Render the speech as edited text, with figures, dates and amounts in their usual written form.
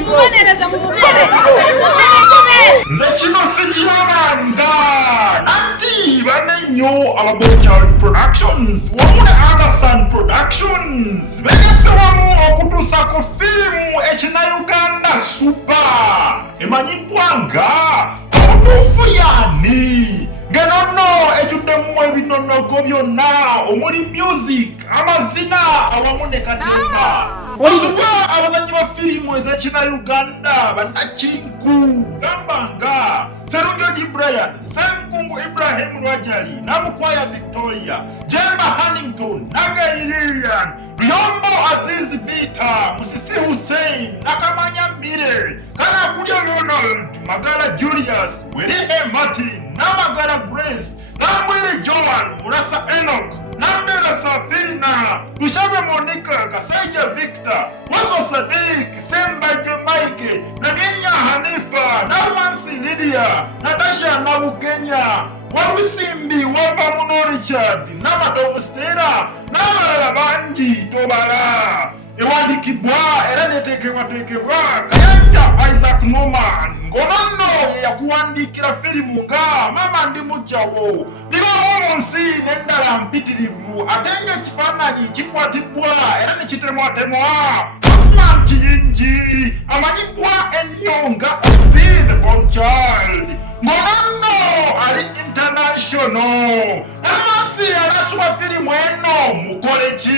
mumubonereza mumukube nze kino sikirabanga ati banenyo aba BornChild Productions wamu ne Undersun Productions begese wamu okutuusa ku firimu ekina-Uganda super emanyibwa nga Omutuufu Yaani ng'enonno ejjuddemu ebinonnogo byonna omuli music amazina awamu ne katimba osubwa abazannyi ba firimu ez'ekina-Uganda bannakinku gamba nga Serunjoji Brian, Senkungu Ibrahim Rwajali, Namukwaya Victoria, Jemba Hannington, Naga Ilian, Yombo Aziz Bita, Musisi Hussein, Nakamanya Mire, Kana Kudia Ronald, Magala Julius, Willie Martin, Namagala Grace, Namwiri Joan, Murasa Enoch, Nambela Safina, Tushabe Monica, Kasaja Victor, Wazo Sadiq, Semba Jamaike, Nagenya Hanifa, Namansi Lydia, Natasha Nabukenya, Wamusimbi, Wafamuno Richard, Namadovu Stera, Namalala Banji, Tobala, Ewandikibwa, Eranetekebwa, Kayanja Isaac Norman, Ngonono yakuwandikira firimu nga Mama ndi mujjawo bibamu munsi n'endala mpitirivu ate ng'ekifaananyi kikwatibwa era ne kitemwatemwa Osman Kiyingi amanyibwa ennyo nga the BornChild Ngonono ali international Namasi anasuwa firimu eno mukole ki